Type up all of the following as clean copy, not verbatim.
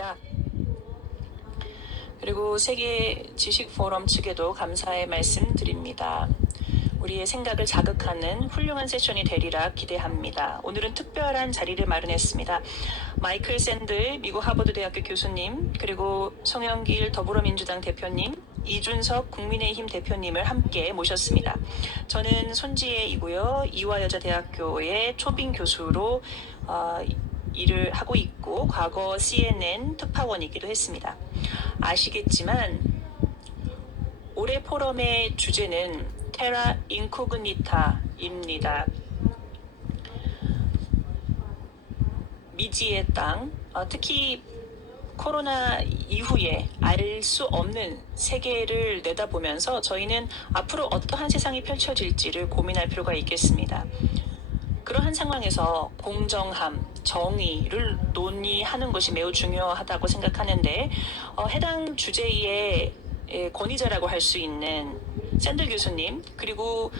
감사합니다. 그리고 세계 지식 포럼 측에도 감사의 말씀 드립니다. 우리의 생각을 자극하는 훌륭한 세션이 되리라 기대합니다. 오늘은 특별한 자리를 마련했습니다. 마이클 샌들 미국 하버드 대학교 교수님, 그리고 송영길 더불어민주당 대표님, 이준석 국민의힘 대표님을 함께 모셨습니다. 저는 손지혜이고요. 이화여자대학교의 초빙 교수로 일을 하고 있고 과거 CNN 특파원이기도 했습니다. 아시겠지만 올해 포럼의 주제는 테라 인코그니타입니다. 미지의 땅, 특히 코로나 이후에 알 수 없는 세계를 내다보면서 저희는 앞으로 어떠한 세상이 펼쳐질지를 고민할 필요가 있겠습니다. 그러한 상황에서 공정함, 정의를 논의하는 것이 매우 중요하다고 생각하는데 해당 주제의 권위자라고 할 수 있는 샌들 교수님, 그리고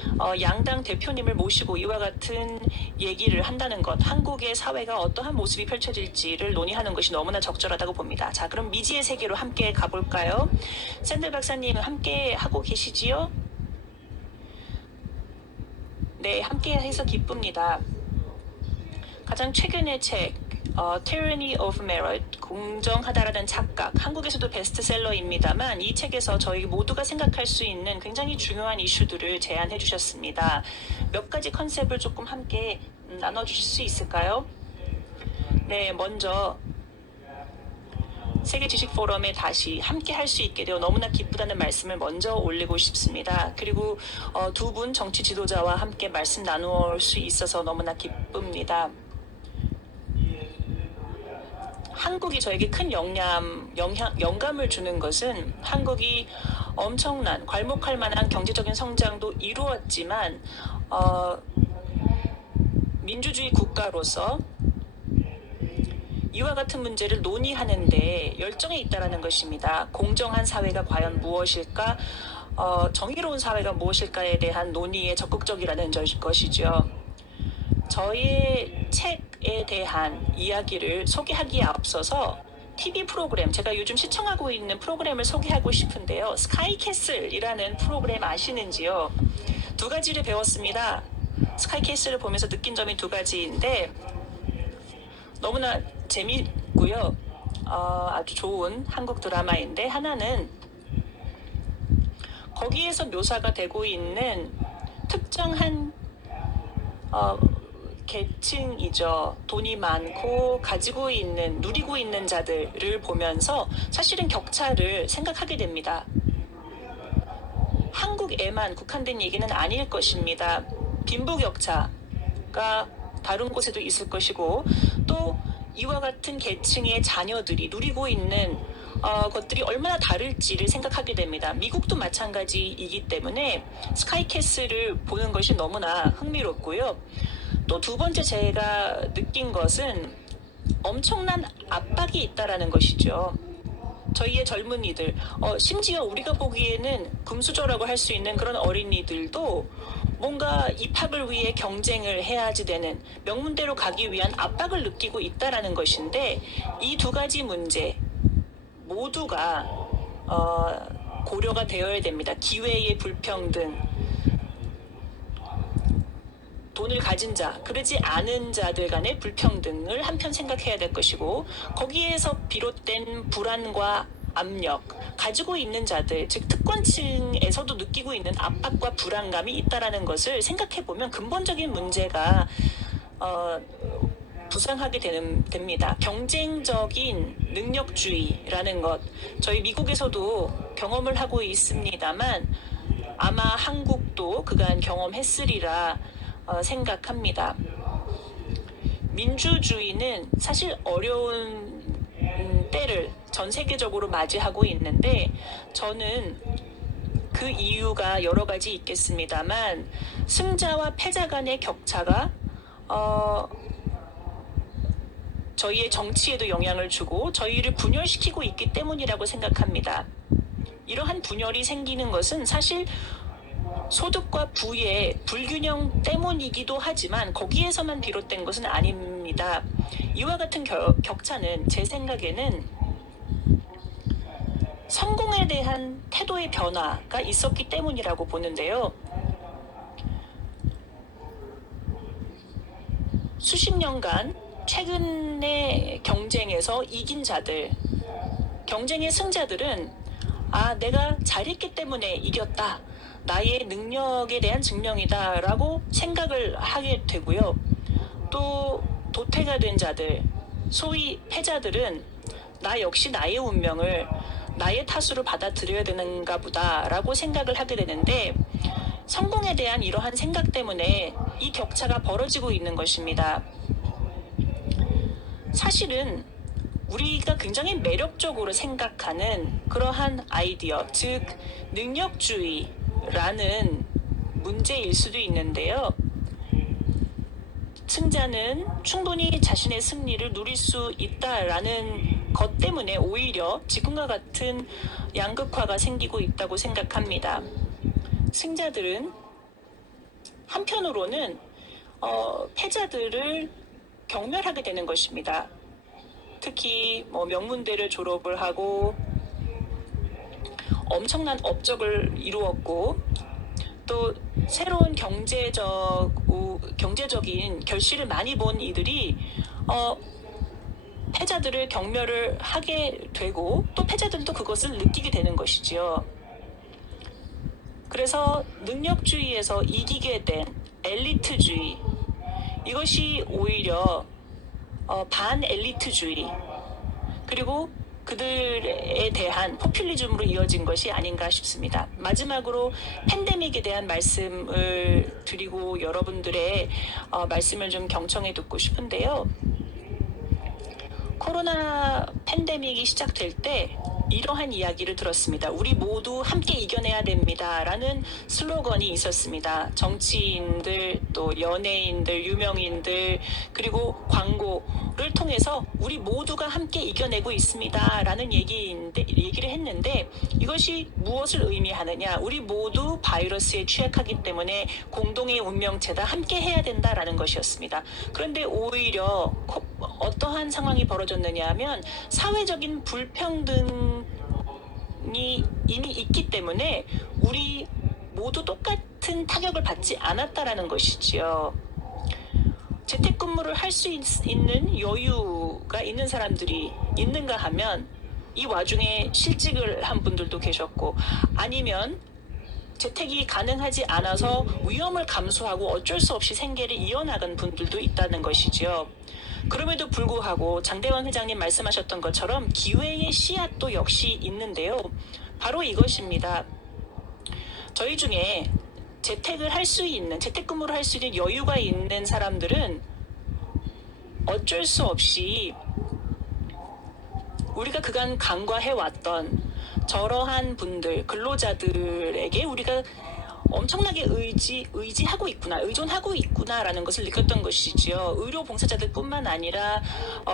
양당 대표님을 모시고 이와 같은 얘기를 한다는 것, 한국의 사회가 어떠한 모습이 펼쳐질지를 논의하는 것이 너무나 적절하다고 봅니다. 자, 그럼 미지의 세계로 함께 가볼까요? 샌들 박사님 함께 하고 계시지요? 네, 함께 해서 기쁩니다. 가장 최근의 책 Tyranny of Merit, 공정하다라는 착각, 한국에서도 베스트셀러입니다만 이 책에서 저희 모두가 생각할 수 있는 굉장히 중요한 이슈들을 제안해 주셨습니다. 몇 가지 컨셉을 조금 함께 나눠주실 수 있을까요? 네, 먼저 세계 지식 포럼에 다시 함께 할 수 있게 되어 너무나 기쁘다는 말씀을 먼저 올리고 싶습니다. 그리고 두 분 정치 지도자와 함께 말씀 나누어 수 있어서 너무나 기쁩니다. 한국이 저에게 큰 영감을 주는 것은 한국이 엄청난 괄목할 만한 경제적인 성장도 이루었지만 민주주의 국가로서 이와 같은 문제를 논의하는데 열정에 있다는 것입니다. 공정한 사회가 과연 무엇일까? 정의로운 사회가 무엇일까에 대한 논의에 적극적이라는 것이죠. 저희의 책에 대한 이야기를 소개하기에 앞서서 TV 프로그램, 제가 요즘 시청하고 있는 프로그램을 소개하고 싶은데요. 스카이캐슬이라는 프로그램 아시는지요? 두 가지를 배웠습니다. 스카이캐슬을 보면서 느낀 점이 두 가지인데 너무나 재미있고요. 아주 좋은 한국 드라마인데 하나는 거기에서 묘사가 되고 있는 특정한 계층이죠. 돈이 많고 가지고 있는, 누리고 있는 자들을 보면서 사실은 격차를 생각하게 됩니다. 한국에만 국한된 얘기는 아닐 것입니다. 빈부격차가 다른 곳에도 있을 것이고 또 이와 같은 계층의 자녀들이 누리고 있는 것들이 얼마나 다를지를 생각하게 됩니다. 미국도 마찬가지이기 때문에 스카이캐슬을 보는 것이 너무나 흥미롭고요. 또 두 번째 제가 느낀 것은 엄청난 압박이 있다라는 것이죠. 저희의 젊은이들, 심지어 우리가 보기에는 금수저라고 할 수 있는 그런 어린이들도 뭔가 입학을 위해 경쟁을 해야지 되는, 명문대로 가기 위한 압박을 느끼고 있다라는 것인데 이 두 가지 문제 모두가 고려가 되어야 됩니다. 기회의 불평등, 돈을 가진 자, 그러지 않은 자들 간의 불평등을 한편 생각해야 될 것이고 거기에서 비롯된 불안과 압력, 가지고 있는 자들, 즉 특권층에서도 느끼고 있는 압박과 불안감이 있다라는 것을 생각해보면 근본적인 문제가 부상하게 됩니다. 경쟁적인 능력주의라는 것, 저희 미국에서도 경험을 하고 있습니다만 아마 한국도 그간 경험했으리라 생각합니다. 민주주의는 사실 어려운 때를 전 세계적으로 맞이하고 있는데 저는 그 이유가 여러 가지 있겠습니다만 승자와 패자 간의 격차가 저희의 정치에도 영향을 주고 저희를 분열시키고 있기 때문이라고 생각합니다. 이러한 분열이 생기는 것은 사실 소득과 부의 불균형 때문이기도 하지만 거기에서만 비롯된 것은 아닙니다. 이와 같은 격차는 제 생각에는 성공에 대한 태도의 변화가 있었기 때문이라고 보는데요. 수십 년간 최근의 경쟁에서 이긴 자들, 경쟁의 승자들은 내가 잘했기 때문에 이겼다. 나의 능력에 대한 증명이다. 라고 생각을 하게 되고요. 또 도태가 된 자들, 소위 패자들은 나 역시 나의 운명을 나의 탓으로 받아들여야 되는가 보다 라고 생각을 하게 되는데, 성공에 대한 이러한 생각 때문에 이 격차가 벌어지고 있는 것입니다. 사실은 우리가 굉장히 매력적으로 생각하는 그러한 아이디어, 즉 능력주의라는 문제일 수도 있는데요. 승자는 충분히 자신의 승리를 누릴 수 있다라는 것 때문에 오히려 지금과 같은 양극화가 생기고 있다고 생각합니다. 승자들은 한편으로는 패자들을 경멸하게 되는 것입니다. 특히 명문대를 졸업을 하고 엄청난 업적을 이루었고 또 새로운 경제적인 결실을 많이 본 이들이 패자들을 경멸을 하게 되고 또 패자들도 그것을 느끼게 되는 것이지요. 그래서 능력주의에서 이기게 된 엘리트주의, 이것이 오히려 반엘리트주의, 그리고 그들에 대한 포퓰리즘으로 이어진 것이 아닌가 싶습니다. 마지막으로 팬데믹에 대한 말씀을 드리고 여러분들의 말씀을 좀 경청해 듣고 싶은데요. 코로나 팬데믹이 시작될 때 이러한 이야기를 들었습니다. 우리 모두 함께 이겨내야 됩니다. 라는 슬로건이 있었습니다. 정치인들, 또 연예인들, 유명인들, 그리고 광고를 통해서 우리 모두가 함께 이겨내고 있습니다. 라는 얘기를 했는데 이것이 무엇을 의미하느냐. 우리 모두 바이러스에 취약하기 때문에 공동의 운명체다. 함께 해야 된다라는 것이었습니다. 그런데 오히려 어떠한 상황이 벌어졌느냐 하면 사회적인 불평등이 이미 있기 때문에 우리 모두 똑같은 타격을 받지 않았다라는 것이지요. 재택근무를 할 수 있는 여유가 있는 사람들이 있는가 하면 이 와중에 실직을 한 분들도 계셨고, 아니면 재택이 가능하지 않아서 위험을 감수하고 어쩔 수 없이 생계를 이어나간 분들도 있다는 것이지요. 그럼에도 불구하고 장대원 회장님 말씀하셨던 것처럼 기회의 씨앗도 역시 있는데요. 바로 이것입니다. 저희 중에 재택근무를 할 수 있는 여유가 있는 사람들은 어쩔 수 없이 우리가 그간 간과해왔던 저러한 분들, 근로자들에게 우리가 엄청나게 의지하고 있구나, 의존하고 있구나라는 것을 느꼈던 것이지요. 의료 봉사자들뿐만 아니라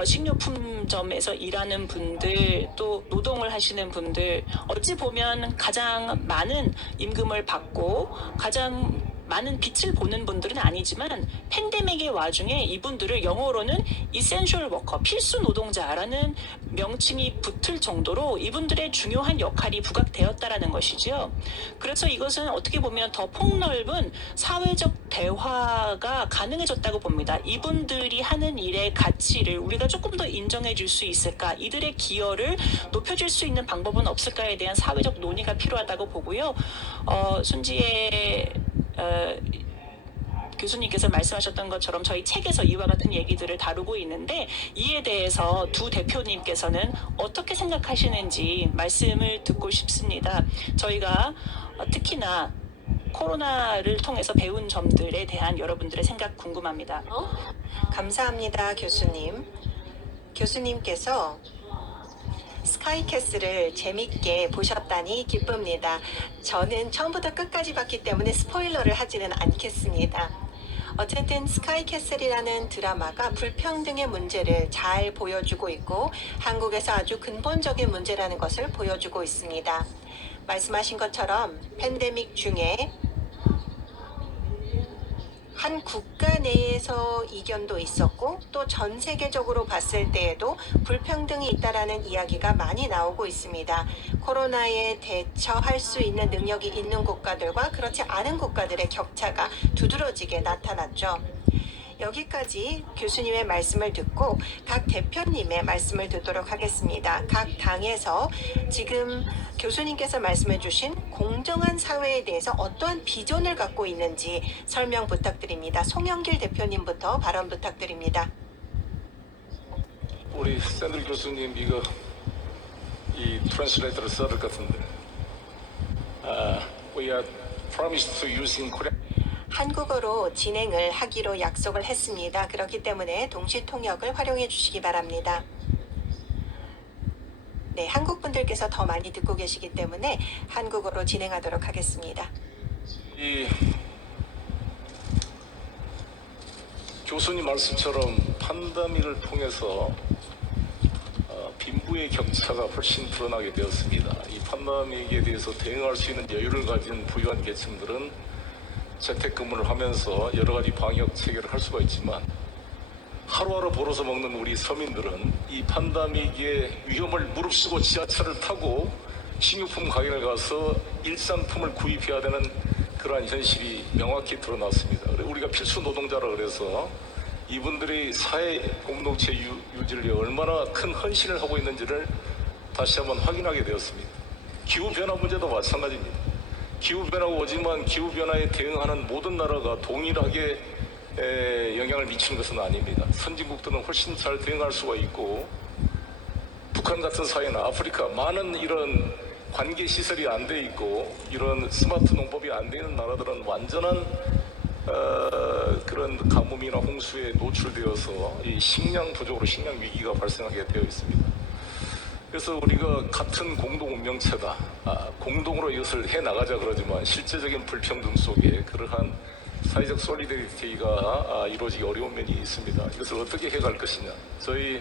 식료품점에서 일하는 분들, 또 노동을 하시는 분들, 어찌 보면 가장 많은 임금을 받고 가장 많은 빛을 보는 분들은 아니지만 팬데믹의 와중에 이분들을 영어로는 이센셜 워커, 필수 노동자라는 명칭이 붙을 정도로 이분들의 중요한 역할이 부각되었다라는 것이지요. 그래서 이것은 어떻게 보면 더 폭넓은 사회적 대화가 가능해졌다고 봅니다. 이분들이 하는 일의 가치를 우리가 조금 더 인정해 줄 수 있을까? 이들의 기여를 높여줄 수 있는 방법은 없을까에 대한 사회적 논의가 필요하다고 보고요. 손지혜 교수님께서 말씀하셨던 것처럼 저희 책에서 이와 같은 얘기들을 다루고 있는데, 이에 대해서 두 대표님께서는 어떻게 생각하시는지 말씀을 듣고 싶습니다. 저희가 특히나 코로나를 통해서 배운 점들에 대한 여러분들의 생각 궁금합니다. 감사합니다, 교수님. 교수님께서 스카이캐슬을 재밌게 보셨다니 기쁩니다. 저는 처음부터 끝까지 봤기 때문에 스포일러를 하지는 않겠습니다. 어쨌든 스카이캐슬이라는 드라마가 불평등의 문제를 잘 보여주고 있고 한국에서 아주 근본적인 문제라는 것을 보여주고 있습니다. 말씀하신 것처럼 팬데믹 중에 한 국가 내에서 이견도 있었고 또 전 세계적으로 봤을 때에도 불평등이 있다라는 이야기가 많이 나오고 있습니다. 코로나에 대처할 수 있는 능력이 있는 국가들과 그렇지 않은 국가들의 격차가 두드러지게 나타났죠. 여기까지 교수님의 말씀을 듣고 각 대표님의 말씀을 듣도록 하겠습니다. 각 당에서 지금 교수님께서 말씀해 주신 공정한 사회에 대해서 어떠한 비전을 갖고 있는지 설명 부탁드립니다. 송영길 대표님부터 발언 부탁드립니다. 우리 샌들 교수님 이거 이 트랜스레이터를 써야 될 것 같은데. We are promised to use in Korean. 한국어로 진행을 하기로 약속을 했습니다. 그렇기 때문에 동시 통역을 활용해 주시기 바랍니다. 네, 한국 분들께서 더 많이 듣고 계시기 때문에 한국어로 진행하도록 하겠습니다. 이 교수님 말씀처럼 판다믹을 통해서 빈부의 격차가 훨씬 드러나게 되었습니다. 이 판다믹에 대해서 대응할 수 있는 여유를 가진 부유한 계층들은 재택근무를 하면서 여러 가지 방역 체계를 할 수가 있지만 하루하루 벌어서 먹는 우리 서민들은 이 판다믹의 위험을 무릅쓰고 지하철을 타고 식료품 가게를 가서 일상품을 구입해야 되는 그러한 현실이 명확히 드러났습니다. 우리가 필수 노동자라 그래서 이분들이 사회 공동체 유지를 위해 얼마나 큰 헌신을 하고 있는지를 다시 한번 확인하게 되었습니다. 기후변화 문제도 마찬가지입니다. 기후변화가 오지만 기후변화에 대응하는 모든 나라가 동일하게 영향을 미치는 것은 아닙니다. 선진국들은 훨씬 잘 대응할 수가 있고 북한 같은 사회나 아프리카 많은 이런 관계 시설이 안 돼 있고 이런 스마트 농법이 안 되는 나라들은 완전한 그런 가뭄이나 홍수에 노출되어서 이 식량 부족으로 식량 위기가 발생하게 되어 있습니다. 그래서 우리가 같은 공동 운명체다. 공동으로 이것을 해나가자 그러지만 실제적인 불평등 속에 그러한 사회적 솔리데리티가 이루어지기 어려운 면이 있습니다. 이것을 어떻게 해갈 것이냐. 저희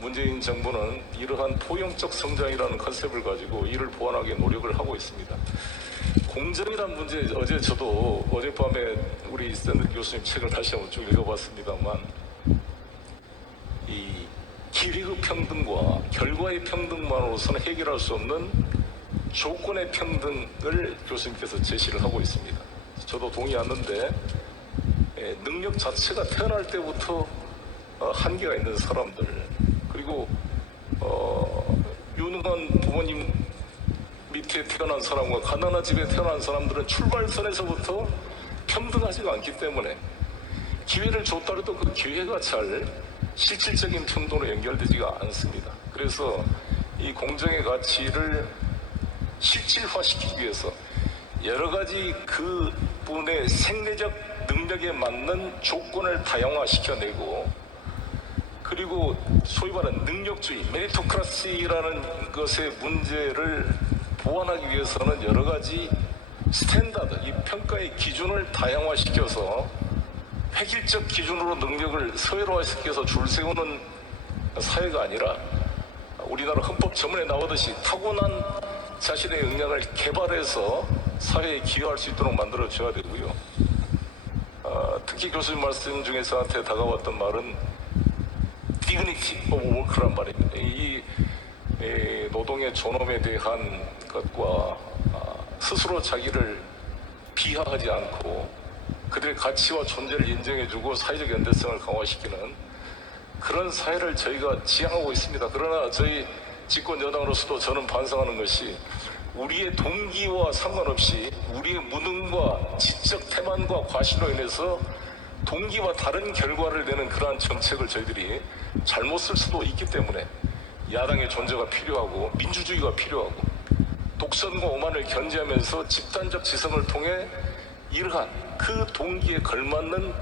문재인 정부는 이러한 포용적 성장이라는 컨셉을 가지고 이를 보완하기 위해 노력을 하고 있습니다. 공정이란 문제, 어제 저도 어젯밤에 우리 샌들 교수님 책을 다시 한번 쭉 읽어봤습니다만 이 기회의 평등과 결과의 평등만으로서는 해결할 수 없는 조건의 평등을 교수님께서 제시를 하고 있습니다. 저도 동의하는데 능력 자체가 태어날 때부터 한계가 있는 사람들 그리고 유능한 부모님 밑에 태어난 사람과 가난한 집에 태어난 사람들은 출발선에서부터 평등하지가 않기 때문에 기회를 줬다 해도 그 기회가 잘 실질적인 평등으로 연결되지가 않습니다. 그래서 이 공정의 가치를 실질화시키기 위해서 여러 가지 그분의 생리적 능력에 맞는 조건을 다양화시켜내고 그리고 소위 말하는 능력주의, 메리토크라시라는 것의 문제를 보완하기 위해서는 여러 가지 스탠다드, 이 평가의 기준을 다양화시켜서 획일적 기준으로 능력을 서열화시켜서 줄 세우는 사회가 아니라 우리나라 헌법 전문에 나오듯이 타고난 자신의 역량을 개발해서 사회에 기여할 수 있도록 만들어줘야 되고요. 특히 교수님 말씀 중에 저한테 다가왔던 말은 dignity of work란 말입니다. 이 노동의 존엄에 대한 것과 스스로 자기를 비하하지 않고 그들의 가치와 존재를 인정해주고 사회적 연대성을 강화시키는 그런 사회를 저희가 지향하고 있습니다. 그러나 저희 집권 여당으로서도 저는 반성하는 것이 우리의 동기와 상관없이 우리의 무능과 지적 태만과 과실로 인해서 동기와 다른 결과를 내는 그러한 정책을 저희들이 잘못 쓸 수도 있기 때문에 야당의 존재가 필요하고 민주주의가 필요하고 독선과 오만을 견제하면서 집단적 지성을 통해 이러한 그 동기에 걸맞는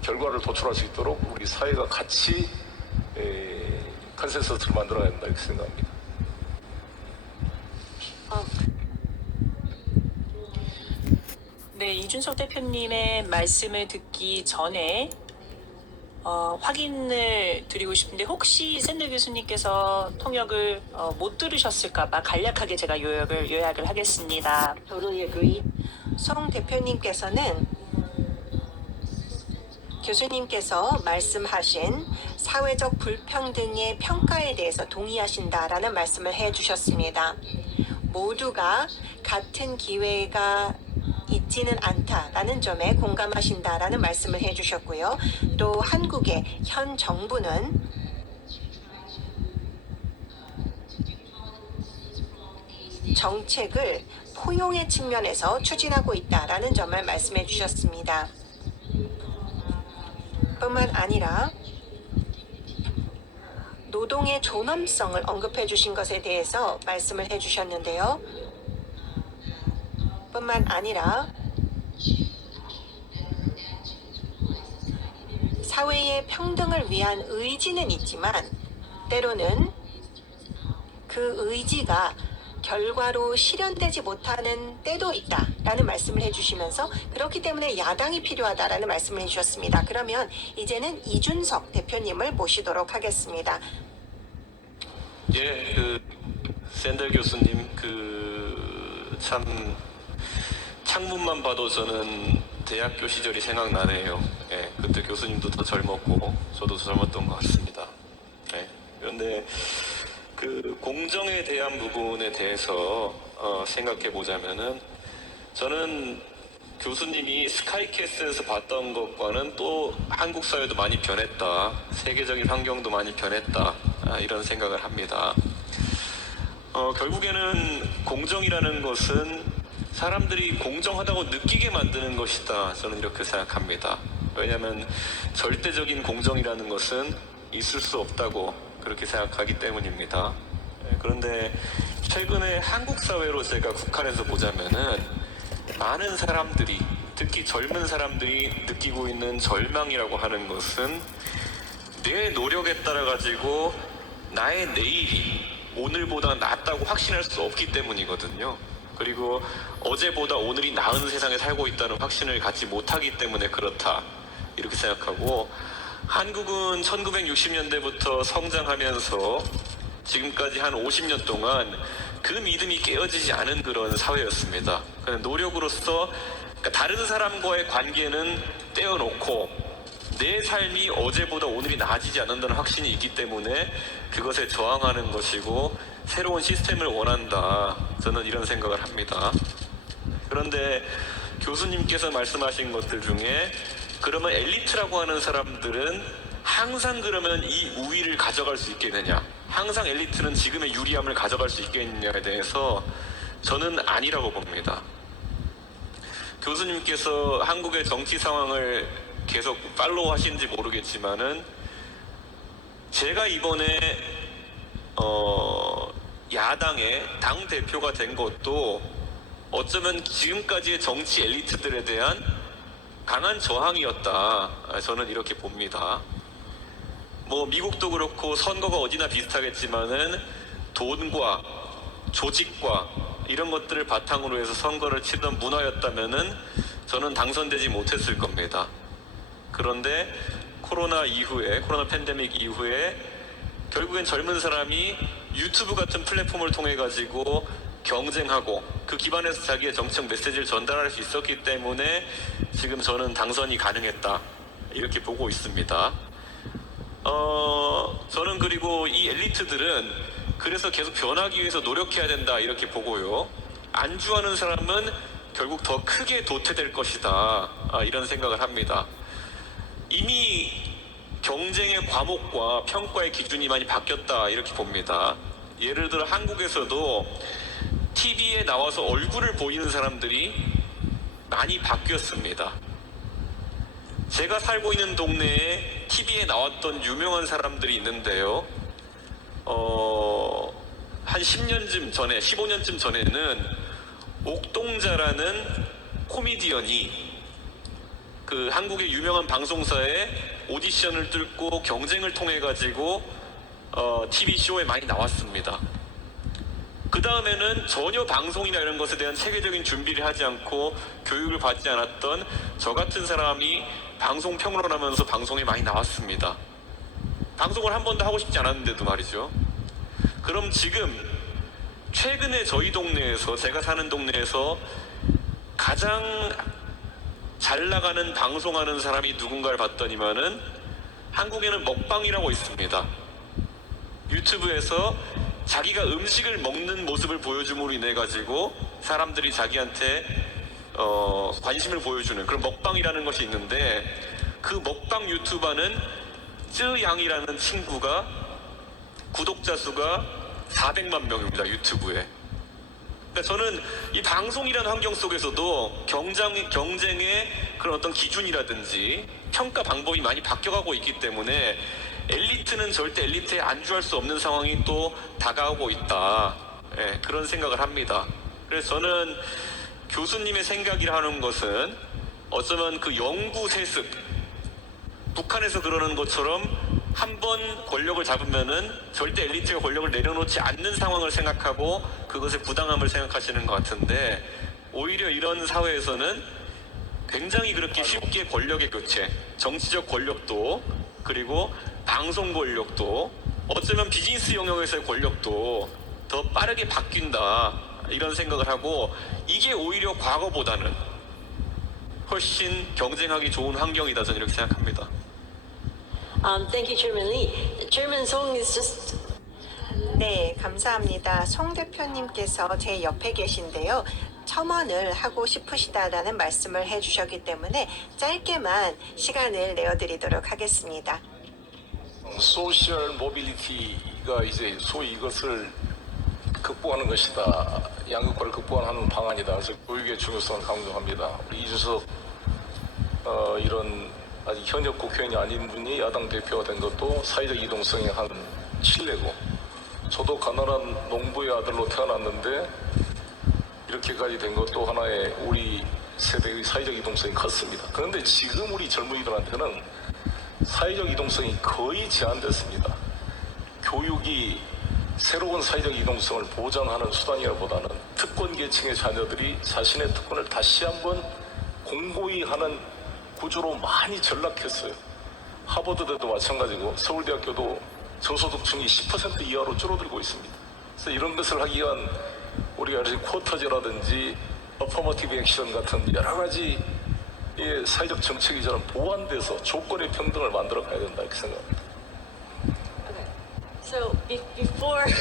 결과를 도출할 수 있도록 우리 사회가 같이 컨센서스를 만들어야 된다 이렇게 생각합니다. 네, 이준석 대표님의 말씀을 듣기 전에 확인을 드리고 싶은데 혹시 샌들 교수님께서 통역을 못 들으셨을까봐 간략하게 제가 요약을 하겠습니다. Totally agree. 송 대표님께서는 교수님께서 말씀하신 사회적 불평등의 평가에 대해서 동의하신다라는 말씀을 해주셨습니다. 모두가 같은 기회가 있지는 않다라는 점에 공감하신다라는 말씀을 해주셨고요. 또 한국의 현 정부는 정책을 포용의 측면에서 추진하고 있다라는 점을 말씀해 주셨습니다. 뿐만 아니라 노동의 존엄성을 언급해 주신 것에 대해서 말씀을 해 주셨는데요. 뿐만 아니라 사회의 평등을 위한 의지는 있지만 때로는 그 의지가 결과로 실현되지 못하는 때도 있다라는 말씀을 해주시면서 그렇기 때문에 야당이 필요하다라는 말씀을 해주셨습니다. 그러면 이제는 이준석 대표님을 모시도록 하겠습니다. 예, 샌들 교수님 참 창문만 봐도 저는 대학교 시절이 생각나네요. 예, 그때 교수님도 더 젊었고 저도 더 젊었던 것 같습니다. 예, 그런데 공정에 대한 부분에 대해서 생각해 보자면은 저는 교수님이 스카이캐슬에서 봤던 것과는 또 한국 사회도 많이 변했다, 세계적인 환경도 많이 변했다, 이런 생각을 합니다. 결국에는 공정이라는 것은 사람들이 공정하다고 느끼게 만드는 것이다, 저는 이렇게 생각합니다. 왜냐하면 절대적인 공정이라는 것은 있을 수 없다고 그렇게 생각하기 때문입니다. 그런데 최근에 한국 사회로 제가 국한해서 보자면은 많은 사람들이, 특히 젊은 사람들이 느끼고 있는 절망이라고 하는 것은 내 노력에 따라 가지고 나의 내일이 오늘보다 낫다고 확신할 수 없기 때문이거든요. 그리고 어제보다 오늘이 나은 세상에 살고 있다는 확신을 갖지 못하기 때문에 그렇다, 이렇게 생각하고, 한국은 1960년대부터 성장하면서 지금까지 한 50년 동안 그 믿음이 깨어지지 않은 그런 사회였습니다. 노력으로서 다른 사람과의 관계는 떼어놓고 내 삶이 어제보다 오늘이 나아지지 않는다는 확신이 있기 때문에 그것에 저항하는 것이고 새로운 시스템을 원한다, 저는 이런 생각을 합니다. 그런데 교수님께서 말씀하신 것들 중에 그러면 엘리트라고 하는 사람들은 항상 그러면 이 우위를 가져갈 수 있겠느냐, 항상 엘리트는 지금의 유리함을 가져갈 수 있겠느냐에 대해서 저는 아니라고 봅니다. 교수님께서 한국의 정치 상황을 계속 팔로우 하시는지 모르겠지만은 제가 이번에 야당의 당대표가 된 것도 어쩌면 지금까지의 정치 엘리트들에 대한 강한 저항이었다, 저는 이렇게 봅니다. 미국도 그렇고 선거가 어디나 비슷하겠지만은 돈과 조직과 이런 것들을 바탕으로 해서 선거를 치던 문화였다면은 저는 당선되지 못했을 겁니다. 그런데 코로나 팬데믹 이후에 결국엔 젊은 사람이 유튜브 같은 플랫폼을 통해 가지고 경쟁하고 그 기반에서 자기의 정책 메시지를 전달할 수 있었기 때문에 지금 저는 당선이 가능했다, 이렇게 보고 있습니다. 저는 그리고 이 엘리트들은 그래서 계속 변하기 위해서 노력해야 된다, 이렇게 보고요. 안주하는 사람은 결국 더 크게 도태될 것이다, 이런 생각을 합니다. 이미 경쟁의 과목과 평가의 기준이 많이 바뀌었다, 이렇게 봅니다. 예를 들어 한국에서도 TV에 나와서 얼굴을 보이는 사람들이 많이 바뀌었습니다. 제가 살고 있는 동네에 TV에 나왔던 유명한 사람들이 있는데요. 한 10년쯤 전에, 15년쯤 전에는 옥동자라는 코미디언이 그 한국의 유명한 방송사에 오디션을 뚫고 경쟁을 통해 가지고 TV쇼에 많이 나왔습니다. 그 다음에는 전혀 방송이나 이런 것에 대한 체계적인 준비를 하지 않고 교육을 받지 않았던 저 같은 사람이 방송 평론하면서 방송에 많이 나왔습니다. 방송을 한 번도 하고 싶지 않았는데도 말이죠. 그럼 지금 최근에 저희 동네에서, 제가 사는 동네에서 가장 잘 나가는 방송하는 사람이 누군가를 봤더니만은 한국에는 먹방이라고 있습니다. 유튜브에서 자기가 음식을 먹는 모습을 보여줌으로 인해 가지고 사람들이 자기한테 관심을 보여주는 그런 먹방이라는 것이 있는데, 그 먹방 유튜버는 쯔양이라는 친구가 구독자 수가 400만 명입니다, 유튜브에. 그러니까 저는 이 방송이라는 환경 속에서도 경쟁의 그런 어떤 기준이라든지 평가 방법이 많이 바뀌어가고 있기 때문에 엘리트는 절대 엘리트에 안주할 수 없는 상황이 또 다가오고 있다. 예, 그런 생각을 합니다. 그래서 저는 교수님의 생각이라는 것은 어쩌면 그 영구 세습, 북한에서 그러는 것처럼 한번 권력을 잡으면은 절대 엘리트가 권력을 내려놓지 않는 상황을 생각하고 그것의 부당함을 생각하시는 것 같은데, 오히려 이런 사회에서는 굉장히 그렇게 쉽게 권력의 교체, 정치적 권력도, 그리고 방송 권력도, 어쩌면 비즈니스 영역에서의 권력도 더 빠르게 바뀐다, 이런 생각을 하고, 이게 오히려 과거보다는 훨씬 경쟁하기 좋은 환경이다, 저는 이렇게 생각합니다. Thank you, Chairman Lee. Chairman Song is just 네, 감사합니다. 송 대표님께서 제 옆에 계신데요. 첨언을 하고 싶으시다라는 말씀을 해주셨기 때문에 짧게만 시간을 내어드리도록 하겠습니다. 소셜 모빌리티가 이제 소위 이것을 극복하는 것이다. 양극화를 극복하는 방안이다. 그래서 교육의 중요성을 강조합니다. 우리 이준석 이런 아직 현역 국회의원이 아닌 분이 야당 대표가 된 것도 사회적 이동성의 한 신뢰고, 저도 가난한 농부의 아들로 태어났는데 이렇게까지 된 것도 하나의 우리 세대의 사회적 이동성이 컸습니다. 그런데 지금 우리 젊은이들한테는 사회적 이동성이 거의 제한됐습니다. 교육이 새로운 사회적 이동성을 보장하는 수단이라보다는 특권 계층의 자녀들이 자신의 특권을 다시 한번 공고히 하는 구조로 많이 전락했어요. 하버드대도 마찬가지고 서울대학교도 저소득층이 10% 이하로 줄어들고 있습니다. 그래서 이런 것을 하기 위한 우리가 쿼터제라든지 어퍼머티브 액션 같은 여러 가지 사회적 정책이 저는 보완돼서 조건의 평등을 만들어 가야 된다, 이렇게 생각합니다. so before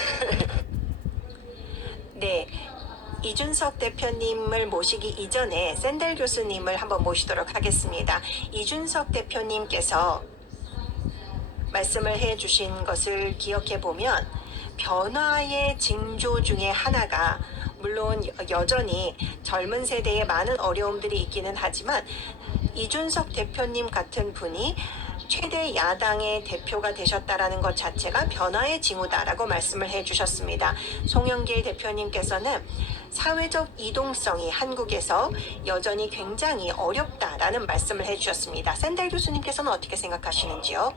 네, 이준석 대표님을 모시기 이전에 샌델 교수님을 한번 모시도록 하겠습니다. 이준석 대표님께서 말씀을 해주신 것을 기억해 보면 변화의 징조 중에 하나가, 물론 여전히 젊은 세대에 많은 어려움들이 있기는 하지만 이준석 대표님 같은 분이 최대 야당의 대표가 되셨다라는 것 자체가 변화의 징후다라고 말씀을 해주셨습니다. 송영길 대표님께서는 사회적 이동성이 한국에서 여전히 굉장히 어렵다라는 말씀을 해주셨습니다. 샌델 교수님께서는 어떻게 생각하시는지요?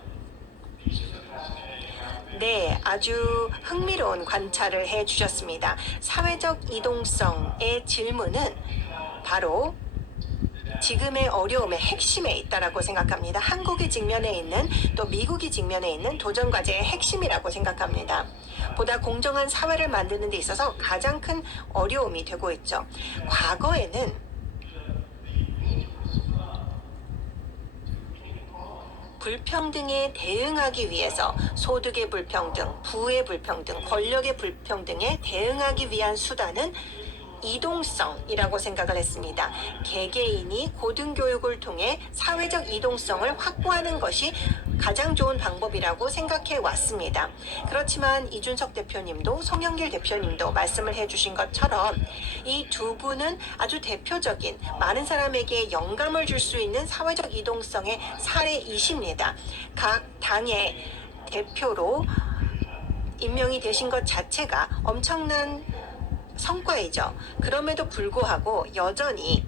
네, 아주 흥미로운 관찰을 해주셨습니다. 사회적 이동성의 질문은 바로 지금의 어려움의 핵심에 있다라고 생각합니다. 한국이 직면해 있는, 또 미국이 직면해 있는 도전 과제의 핵심이라고 생각합니다. 보다 공정한 사회를 만드는 데 있어서 가장 큰 어려움이 되고 있죠. 과거에는 불평등에 대응하기 위해서 소득의 불평등, 부의 불평등, 권력의 불평등에 대응하기 위한 수단은 이동성이라고 생각을 했습니다. 개개인이 고등교육을 통해 사회적 이동성을 확보하는 것이 가장 좋은 방법이라고 생각해 왔습니다. 그렇지만 이준석 대표님도 송영길 대표님도 말씀을 해주신 것처럼 이 두 분은 아주 대표적인, 많은 사람에게 영감을 줄 수 있는 사회적 이동성의 사례이십니다. 각 당의 대표로 임명이 되신 것 자체가 엄청난 성과이죠. 그럼에도 불구하고 여전히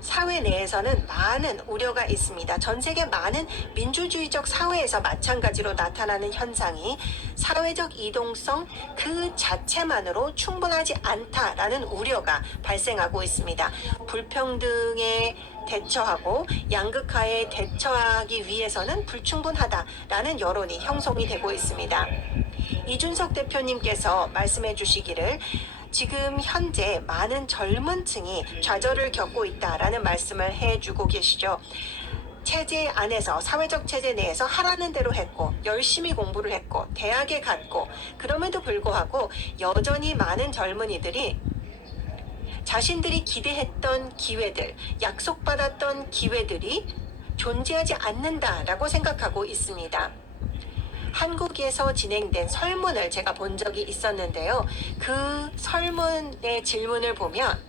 사회 내에서는 많은 우려가 있습니다. 전 세계 많은 민주주의적 사회에서 마찬가지로 나타나는 현상이 사회적 이동성 그 자체만으로 충분하지 않다라는 우려가 발생하고 있습니다. 불평등에 대처하고 양극화에 대처하기 위해서는 불충분하다라는 여론이 형성이 되고 있습니다. 이준석 대표님께서 말씀해 주시기를 지금 현재 많은 젊은 층이 좌절을 겪고 있다라는 말씀을 해주고 계시죠. 체제 안에서, 사회적 체제 내에서 하라는 대로 했고 열심히 공부를 했고 대학에 갔고, 그럼에도 불구하고 여전히 많은 젊은이들이 자신들이 기대했던 기회들, 약속받았던 기회들이 존재하지 않는다라고 생각하고 있습니다. 한국에서 진행된 설문을 제가 본 적이 있었는데요. 그 설문의 질문을 보면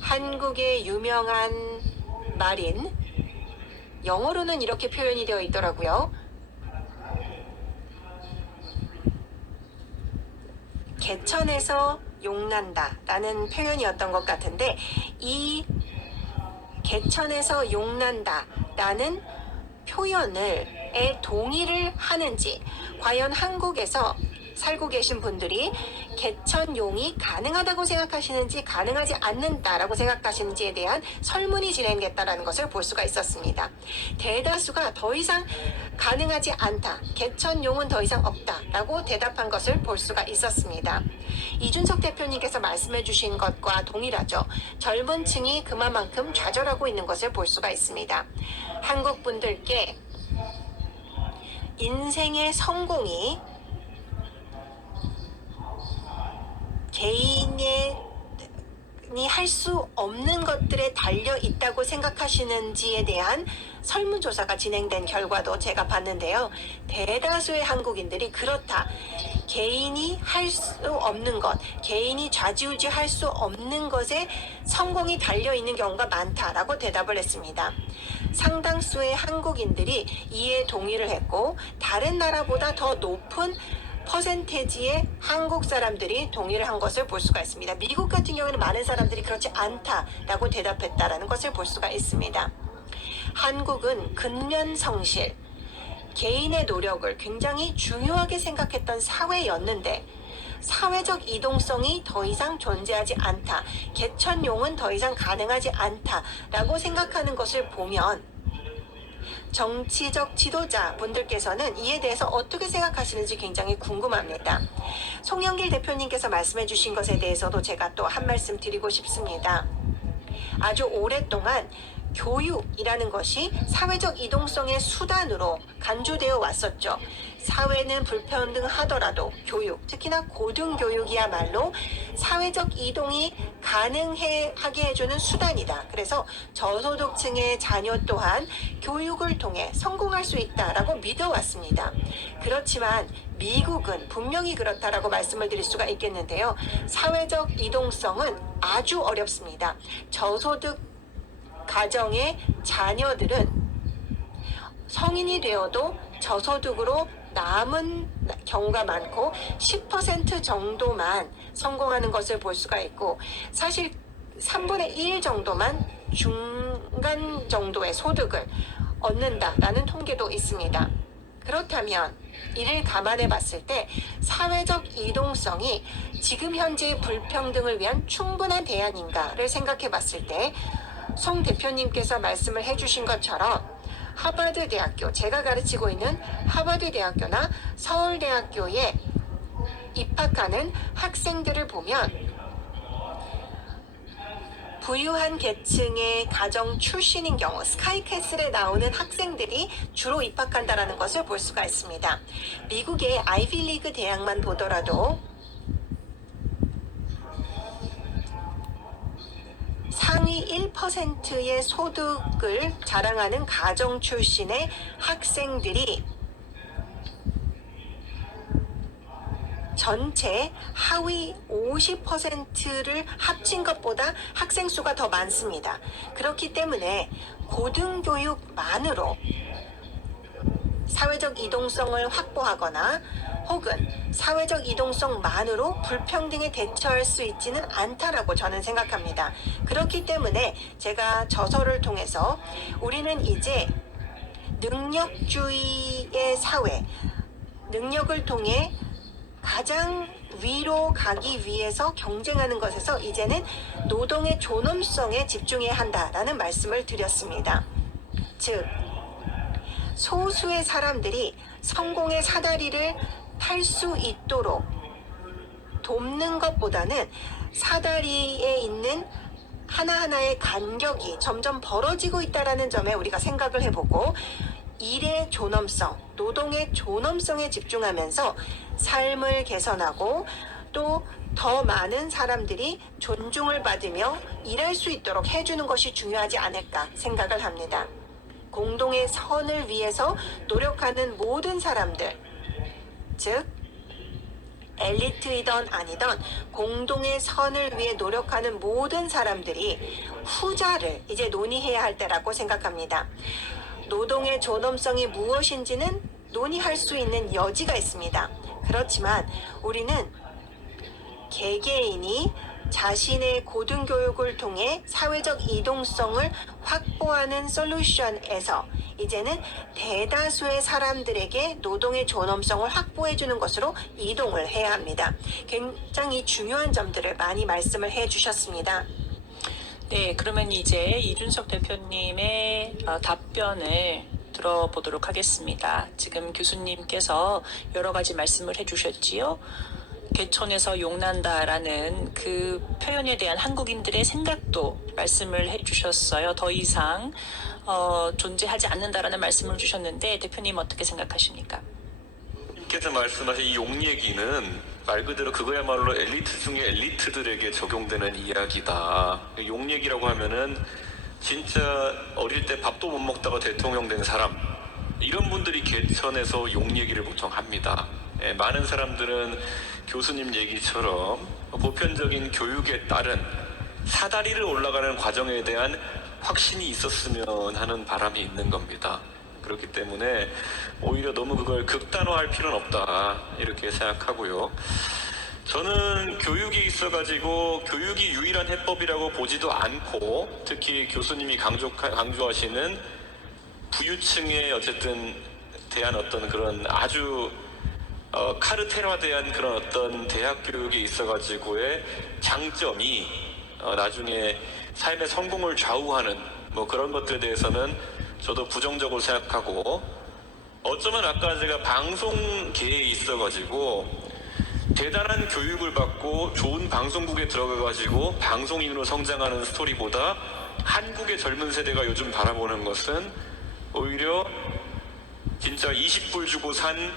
한국의 유명한 말인, 영어로는 이렇게 표현이 되어 있더라고요. 개천에서 용난다 라는 표현이었던 것 같은데, 이 개천에서 용난다 라는 표현에 동의를 하는지, 과연 한국에서 살고 계신 분들이 개천용이 가능하다고 생각하시는지 가능하지 않는다라고 생각하시는지에 대한 설문이 진행됐다는 것을 볼 수가 있었습니다. 대다수가 더 이상 가능하지 않다, 개천용은 더 이상 없다라고 대답한 것을 볼 수가 있었습니다. 이준석 대표님께서 말씀해 주신 것과 동일하죠. 젊은 층이 그만큼 좌절하고 있는 것을 볼 수가 있습니다. 한국 분들께 인생의 성공이 개인이 할 수 없는 것들에 달려 있다고 생각하시는지에 대한 설문조사가 진행된 결과도 제가 봤는데요. 대다수의 한국인들이 그렇다, 개인이 할 수 없는 것, 개인이 좌지우지할 수 없는 것에 성공이 달려 있는 경우가 많다라고 대답을 했습니다. 상당수의 한국인들이 이에 동의를 했고, 다른 나라보다 더 높은 퍼센테이지의 한국 사람들이 동의를 한 것을 볼 수가 있습니다. 미국 같은 경우에는 많은 사람들이 그렇지 않다라고 대답했다라는 것을 볼 수가 있습니다. 한국은 근면성실, 개인의 노력을 굉장히 중요하게 생각했던 사회였는데, 사회적 이동성이 더 이상 존재하지 않다, 개천용은 더 이상 가능하지 않다라고 생각하는 것을 보면, 정치적 지도자 분들께서는 이에 대해서 어떻게 생각하시는지 굉장히 궁금합니다. 송영길 대표님께서 말씀해 주신 것에 대해서도 제가 또 한 말씀 드리고 싶습니다. 아주 오랫동안 교육이라는 것이 사회적 이동성의 수단으로 간주되어 왔었죠. 사회는 불평등하더라도 교육, 특히나 고등교육이야말로 사회적 이동이 가능하게 해주는 수단이다. 그래서 저소득층의 자녀 또한 교육을 통해 성공할 수 있다라고 믿어왔습니다. 그렇지만 미국은 분명히 그렇다라고 말씀을 드릴 수가 있겠는데요. 사회적 이동성은 아주 어렵습니다. 저소득 가정의 자녀들은 성인이 되어도 저소득으로 남은 경우가 많고 10% 정도만 성공하는 것을 볼 수가 있고, 사실 3분의 1 정도만 중간 정도의 소득을 얻는다라는 통계도 있습니다. 그렇다면 이를 감안해 봤을 때 사회적 이동성이 지금 현재의 불평등을 위한 충분한 대안인가를 생각해 봤을 때, 송 대표님께서 말씀을 해주신 것처럼 하버드 대학교, 제가 가르치고 있는 하버드 대학교나 서울대학교에 입학하는 학생들을 보면 부유한 계층의 가정 출신인 경우 스카이캐슬에 나오는 학생들이 주로 입학한다는 것을 볼 수가 있습니다. 미국의 아이비리그 대학만 보더라도 상위 1%의 소득을 자랑하는 가정 출신의 학생들이 전체 하위 50%를 합친 것보다 학생 수가 더 많습니다. 그렇기 때문에 고등교육만으로 사회적 이동성을 확보하거나 혹은 사회적 이동성만으로 불평등에 대처할 수 있지는 않다라고 저는 생각합니다. 그렇기 때문에 제가 저서를 통해서 우리는 이제 능력주의의 사회, 능력을 통해 가장 위로 가기 위해서 경쟁하는 것에서 이제는 노동의 존엄성에 집중해야 한다라는 말씀을 드렸습니다. 즉, 소수의 사람들이 성공의 사다리를 탈 수 있도록 돕는 것보다는 사다리에 있는 하나하나의 간격이 점점 벌어지고 있다라는 점에 우리가 생각을 해보고 일의 존엄성, 노동의 존엄성에 집중하면서 삶을 개선하고 또 더 많은 사람들이 존중을 받으며 일할 수 있도록 해주는 것이 중요하지 않을까 생각을 합니다. 공동의 선을 위해서 노력하는 모든 사람들, 즉 엘리트이던 아니던 공동의 선을 위해 노력하는 모든 사람들이 후자를 이제 논의해야 할 때라고 생각합니다. 노동의 존엄성이 무엇인지는 논의할 수 있는 여지가 있습니다. 그렇지만 우리는 개개인이 자신의 고등교육을 통해 사회적 이동성을 확보하는 솔루션에서 이제는 대다수의 사람들에게 노동의 존엄성을 확보해주는 것으로 이동을 해야 합니다. 굉장히 중요한 점들을 많이 말씀을 해주셨습니다. 네, 그러면 이제 이준석 대표님의 답변을 들어보도록 하겠습니다. 지금 교수님께서 여러 가지 말씀을 해주셨지요. 개천에서 용난다라는 그 표현에 대한 한국인들의 생각도 말씀을 해주셨어요. 더 이상 존재하지 않는다라는 말씀을 주셨는데 대표님 어떻게 생각하십니까? 님께서 말씀하신 이 용 얘기는 말 그대로 그거야말로 엘리트 중에 엘리트들에게 적용되는 이야기다. 용 얘기라고 하면은 진짜 어릴 때 밥도 못 먹다가 대통령 된 사람, 이런 분들이 개천에서 용 얘기를 보통 합니다. 많은 사람들은 교수님 얘기처럼 보편적인 교육에 따른 사다리를 올라가는 과정에 대한 확신이 있었으면 하는 바람이 있는 겁니다. 그렇기 때문에 오히려 너무 그걸 극단화할 필요는 없다 이렇게 생각하고요. 저는 교육이 있어가지고 교육이 유일한 해법이라고 보지도 않고, 특히 교수님이 강조하시는 부유층에 어쨌든 대한 어떤 그런 아주 카르텔화대한 그런 어떤 대학 교육에 있어가지고의 장점이 나중에 삶의 성공을 좌우하는 뭐 그런 것들에 대해서는 저도 부정적으로 생각하고, 어쩌면 아까 제가 방송계에 있어가지고 대단한 교육을 받고 좋은 방송국에 들어가가지고 방송인으로 성장하는 스토리보다 한국의 젊은 세대가 요즘 바라보는 것은 오히려 진짜 20불 주고 산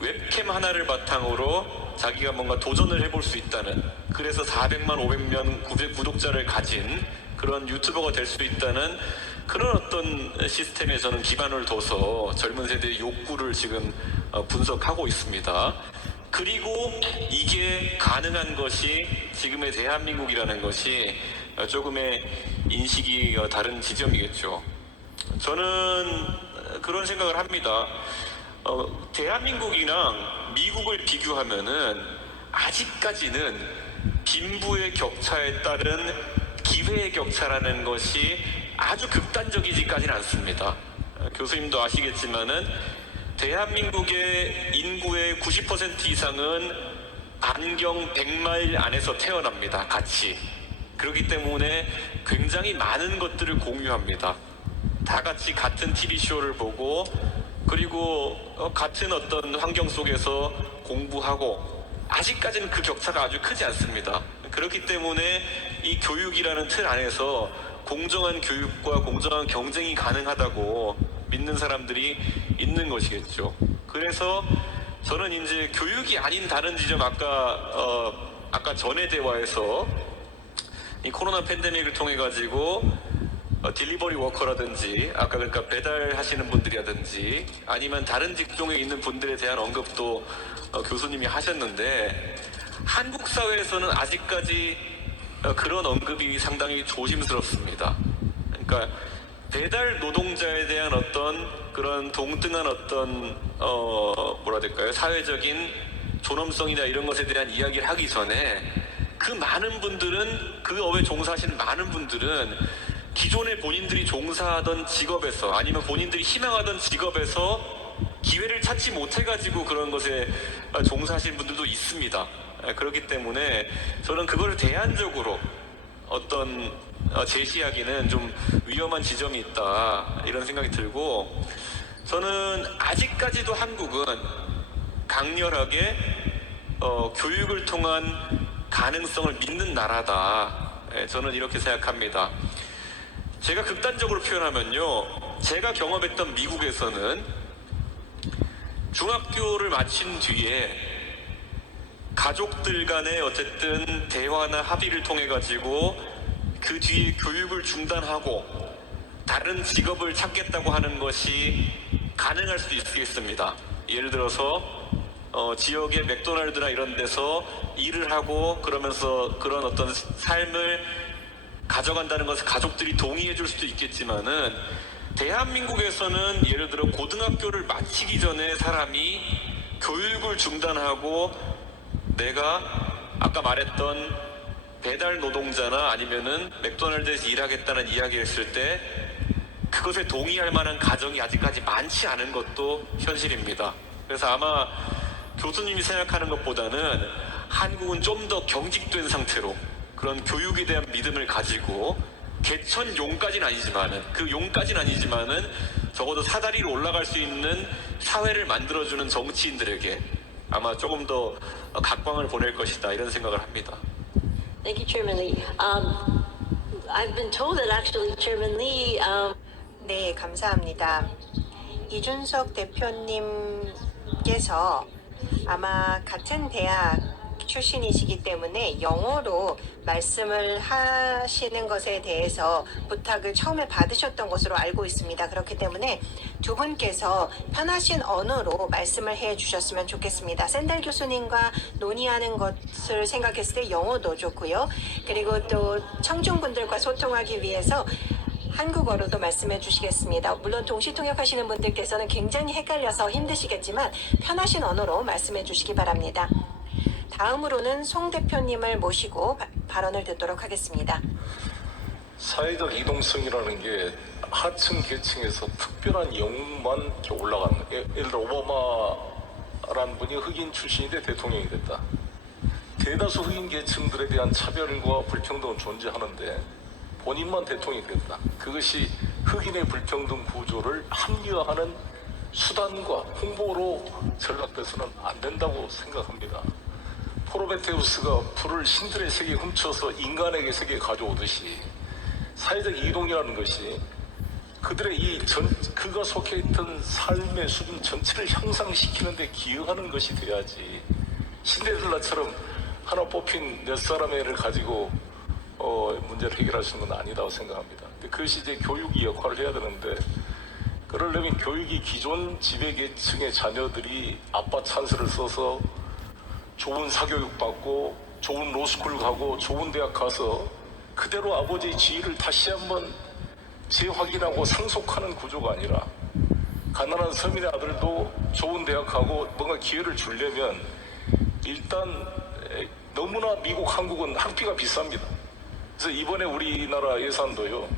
웹캠 하나를 바탕으로 자기가 뭔가 도전을 해볼 수 있다는, 그래서 400만 500명 구독자를 가진 그런 유튜버가 될 수 있다는 그런 어떤 시스템에 저는 기반을 둬서 젊은 세대의 욕구를 지금 분석하고 있습니다. 그리고 이게 가능한 것이 지금의 대한민국이라는 것이 조금의 인식이 다른 지점이겠죠. 저는 그런 생각을 합니다. 대한민국이랑 미국을 비교하면은 아직까지는 빈부의 격차에 따른 기회의 격차라는 것이 아주 극단적이지까지는 않습니다. 교수님도 아시겠지만은 대한민국의 인구의 90% 이상은 반경 100마일 안에서 태어납니다. 같이. 그렇기 때문에 굉장히 많은 것들을 공유합니다. 다 같이 같은 TV쇼를 보고, 그리고 같은 어떤 환경 속에서 공부하고, 아직까지는 그 격차가 아주 크지 않습니다. 그렇기 때문에 이 교육이라는 틀 안에서 공정한 교육과 공정한 경쟁이 가능하다고 믿는 사람들이 있는 것이겠죠. 그래서 저는 이제 교육이 아닌 다른 지점, 아까 전에 대화에서 이 코로나 팬데믹을 통해 가지고 딜리버리 워커라든지, 아까 그러니까 배달하시는 분들이라든지 아니면 다른 직종에 있는 분들에 대한 언급도 교수님이 하셨는데, 한국 사회에서는 아직까지 그런 언급이 상당히 조심스럽습니다. 그러니까 배달 노동자에 대한 어떤 그런 동등한 어떤 뭐라 될까요? 사회적인 존엄성이나 이런 것에 대한 이야기를 하기 전에 그 많은 분들은, 그 업에 종사하시는 많은 분들은 기존에 본인들이 종사하던 직업에서 아니면 본인들이 희망하던 직업에서 기회를 찾지 못해가지고 그런 것에 종사하시는 분들도 있습니다. 그렇기 때문에 저는 그걸 대안적으로 어떤 제시하기는 좀 위험한 지점이 있다 이런 생각이 들고, 저는 아직까지도 한국은 강렬하게 교육을 통한 가능성을 믿는 나라다. 저는 이렇게 생각합니다. 제가 극단적으로 표현하면요, 제가 경험했던 미국에서는 중학교를 마친 뒤에 가족들 간의 어쨌든 대화나 합의를 통해 가지고 그 뒤에 교육을 중단하고 다른 직업을 찾겠다고 하는 것이 가능할 수도 있겠습니다. 예를 들어서 지역의 맥도날드나 이런 데서 일을 하고 그러면서 그런 어떤 삶을 가져간다는 것을 가족들이 동의해 줄 수도 있겠지만은, 대한민국에서는 예를 들어 고등학교를 마치기 전에 사람이 교육을 중단하고 내가 아까 말했던 배달 노동자나 아니면은 맥도날드에서 일하겠다는 이야기를 했을 때 그것에 동의할 만한 가정이 아직까지 많지 않은 것도 현실입니다. 그래서 아마 교수님이 생각하는 것보다는 한국은 좀 더 경직된 상태로 그런 교육에 대한 믿음을 가지고 개천 용까지는 아니지만은 적어도 사다리로 올라갈 수 있는 사회를 만들어주는 정치인들에게 아마 조금 더 각광을 보낼 것이다, 이런 생각을 합니다. Thank you, Chairman Lee. I've been told that actually Chairman Lee 네, 감사합니다. 이준석 대표님께서 아마 같은 대학 출신이시기 때문에 영어로 말씀을 하시는 것에 대해서 부탁을 처음에 받으셨던 것으로 알고 있습니다. 그렇기 때문에 두 분께서 편하신 언어로 말씀을 해 주셨으면 좋겠습니다. 샌달 교수님과 논의하는 것을 생각했을 때 영어도 좋고요. 그리고 또 청중분들과 소통하기 위해서 한국어로도 말씀해 주시겠습니다. 물론 동시 통역하시는 분들께서는 굉장히 헷갈려서 힘드시겠지만 편하신 언어로 말씀해 주시기 바랍니다. 다음으로는 송 대표님을 모시고 발언을 듣도록 하겠습니다. 사회적 이동성이라는 게 하층 계층에서 특별한 영웅만 이렇게 올라가는 거예요. 예를 들어 오바마라는 분이 흑인 출신인데 대통령이 됐다. 대다수 흑인 계층들에 대한 차별과 불평등은 존재하는데 본인만 대통령이 됐다. 그것이 흑인의 불평등 구조를 합리화하는 수단과 홍보로 전락돼서는 안 된다고 생각합니다. 프로메테우스가 불을 신들의 세계에 훔쳐서 인간에게 세계에 가져오듯이 사회적 이동이라는 것이 그들의 그가 속해 있던 삶의 수준 전체를 향상시키는 데 기여하는 것이 돼야지, 신데렐라처럼 하나 뽑힌 몇 사람의 애를 가지고 문제를 해결할 수 있는 건 아니다고 생각합니다. 근데 그것이 이제 교육이 역할을 해야 되는데, 그러려면 교육이 기존 지배계층의 자녀들이 아빠 찬스를 써서 좋은 사교육 받고 좋은 로스쿨 가고 좋은 대학 가서 그대로 아버지의 지위를 다시 한번 재확인하고 상속하는 구조가 아니라, 가난한 서민의 아들도 좋은 대학 가고 뭔가 기회를 주려면 일단 너무나 미국, 한국은 학비가 비쌉니다. 그래서 이번에 우리나라 예산도요,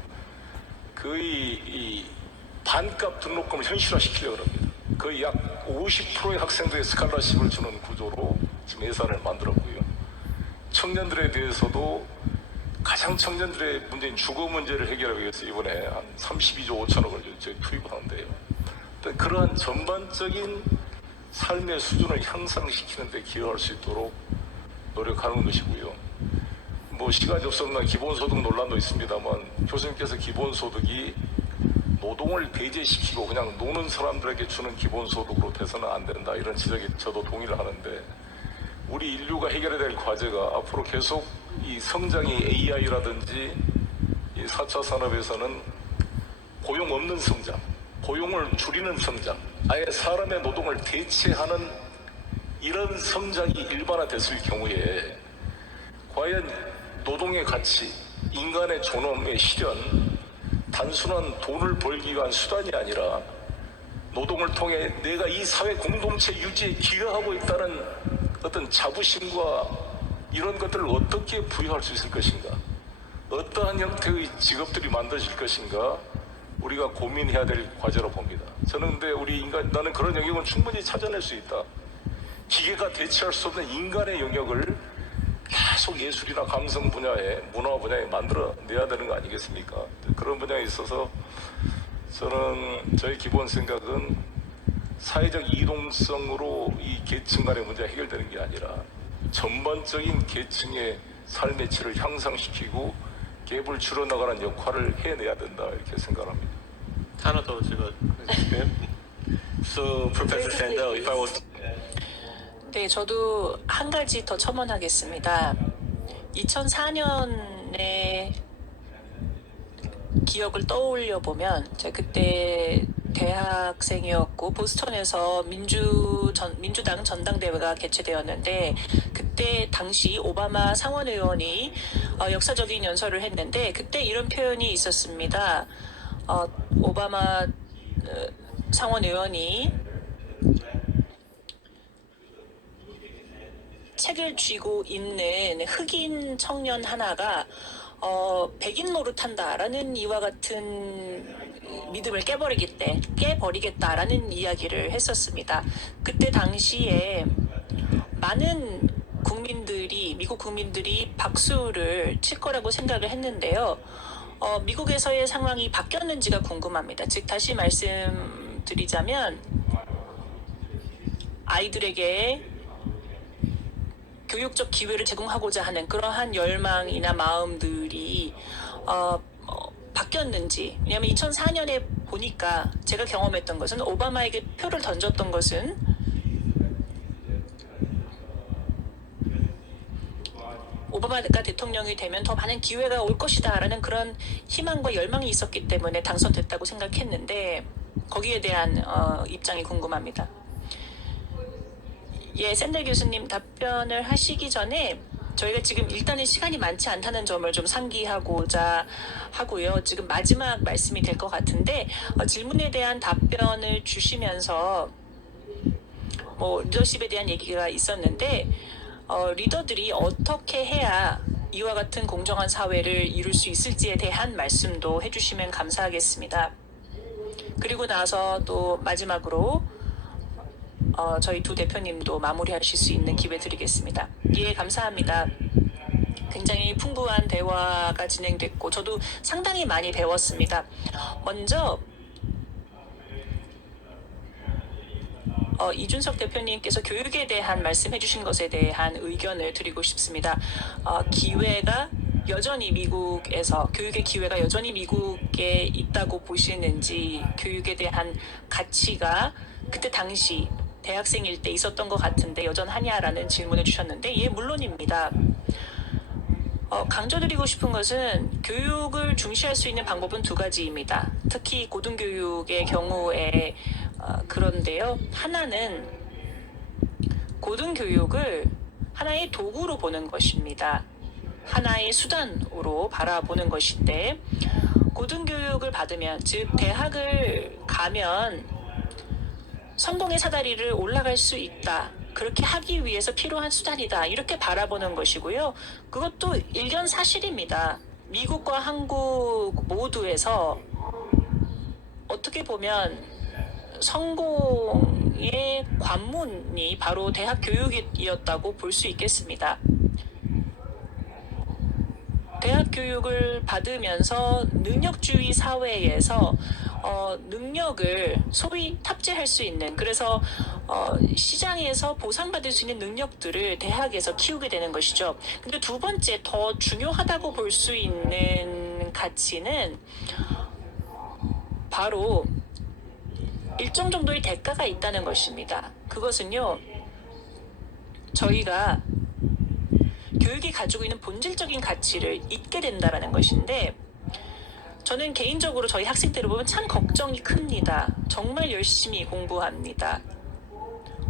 거의 이 반값 등록금을 현실화시키려고 합니다. 거의 약 50%의 학생들의 스칼라십을 주는 구조로 지금 예산을 만들었고요. 청년들에 대해서도 가장 청년들의 문제인 주거 문제를 해결하기 위해서 이번에 한 32조 5천억을 저희 투입하는데요. 그러한 전반적인 삶의 수준을 향상시키는 데 기여할 수 있도록 노력하는 것이고요. 뭐 시간이 없어서 기본소득 논란도 있습니다만, 교수님께서 기본소득이 노동을 배제시키고 그냥 노는 사람들에게 주는 기본소득으로 돼서는 안 된다, 이런 지적에 저도 동의를 하는데, 우리 인류가 해결해야 될 과제가 앞으로 계속 이 성장이 AI라든지 이 4차 산업에서는 고용 없는 성장, 고용을 줄이는 성장, 아예 사람의 노동을 대체하는 이런 성장이 일반화됐을 경우에 과연 노동의 가치, 인간의 존엄의 실현, 단순한 돈을 벌기 위한 수단이 아니라 노동을 통해 내가 이 사회 공동체 유지에 기여하고 있다는 어떤 자부심과 이런 것들을 어떻게 부여할 수 있을 것인가, 어떠한 형태의 직업들이 만들어질 것인가, 우리가 고민해야 될 과제로 봅니다. 저는 근데 나는 그런 영역은 충분히 찾아낼 수 있다. 기계가 대체할 수 없는 인간의 영역을 계속 예술이나 감성 분야에, 문화 분야에 만들어내야 되는 거 아니겠습니까? 그런 분야에 있어서 저는 저의 기본 생각은 사회적 이동성으로 이 계층 간의 문제가 해결되는 게 아니라 전반적인 계층의 삶의 질을 향상시키고 갭을 줄여나가는 역할을 해내야 된다 이렇게 생각합니다. 하나 더 제가 해줄게요. So, Professor Sandel, if I was 네, 저도 한 가지 더 첨언하겠습니다. 2004년에 기억을 떠올려 보면 제가 그때 대학생이었고 보스턴에서 민주당 전당대회가 개최되었는데 그때 당시 오바마 상원 의원이 역사적인 연설을 했는데 그때 이런 표현이 있었습니다. 오바마 상원 의원이 책을 쥐고 있는 흑인 청년 하나가 백인 노릇한다라는 이와 같은 믿음을 깨버리겠다라는 이야기를 했었습니다. 그때 당시에 많은 미국 국민들이 박수를 칠 거라고 생각을 했는데요. 미국에서의 상황이 바뀌었는지가 궁금합니다. 즉 다시 말씀드리자면 아이들에게 교육적 기회를 제공하고자 하는 그러한 열망이나 마음들이 바뀌었는지. 왜냐하면 2004년에 보니까 제가 경험했던 것은 오바마에게 표를 던졌던 것은 오바마가 대통령이 되면 더 많은 기회가 올 것이다라는 그런 희망과 열망이 있었기 때문에 당선됐다고 생각했는데 거기에 대한 입장이 궁금합니다. 예, 샌델 교수님 답변을 하시기 전에 저희가 지금 일단은 시간이 많지 않다는 점을 좀 상기하고자 하고요. 지금 마지막 말씀이 될 것 같은데 질문에 대한 답변을 주시면서 리더십에 대한 얘기가 있었는데 리더들이 어떻게 해야 이와 같은 공정한 사회를 이룰 수 있을지에 대한 말씀도 해주시면 감사하겠습니다. 그리고 나서 또 마지막으로 저희 두 대표님도 마무리하실 수 있는 기회 드리겠습니다. 예, 감사합니다. 굉장히 풍부한 대화가 진행됐고 저도 상당히 많이 배웠습니다. 먼저 이준석 대표님께서 교육에 대한 말씀해 주신 것에 대한 의견을 드리고 싶습니다. 기회가 여전히 교육의 기회가 여전히 미국에 있다고 보시는지, 교육에 대한 가치가 그때 당시 대학생일 때 있었던 것 같은데 여전하냐라는 질문을 주셨는데 예, 물론입니다. 강조드리고 싶은 것은 교육을 중시할 수 있는 방법은 두 가지입니다. 특히 고등교육의 경우에 그런데요. 하나는 고등교육을 하나의 도구로 보는 것입니다. 하나의 수단으로 바라보는 것인데 고등교육을 받으면, 즉 대학을 가면 성공의 사다리를 올라갈 수 있다. 그렇게 하기 위해서 필요한 수단이다. 이렇게 바라보는 것이고요. 그것도 일견사실입니다. 미국과 한국 모두에서 어떻게 보면 성공의 관문이 바로 대학 교육이었다고 볼 수 있겠습니다. 대학 교육을 받으면서 능력주의 사회에서 능력을 소위 탑재할 수 있는, 그래서 시장에서 보상받을 수 있는 능력들을 대학에서 키우게 되는 것이죠. 근데 두 번째 더 중요하다고 볼 수 있는 가치는 바로 일정 정도의 대가가 있다는 것입니다. 그것은요, 저희가 교육이 가지고 있는 본질적인 가치를 잊게 된다는 것인데, 저는 개인적으로 저희 학생들을 보면 참 걱정이 큽니다. 정말 열심히 공부합니다.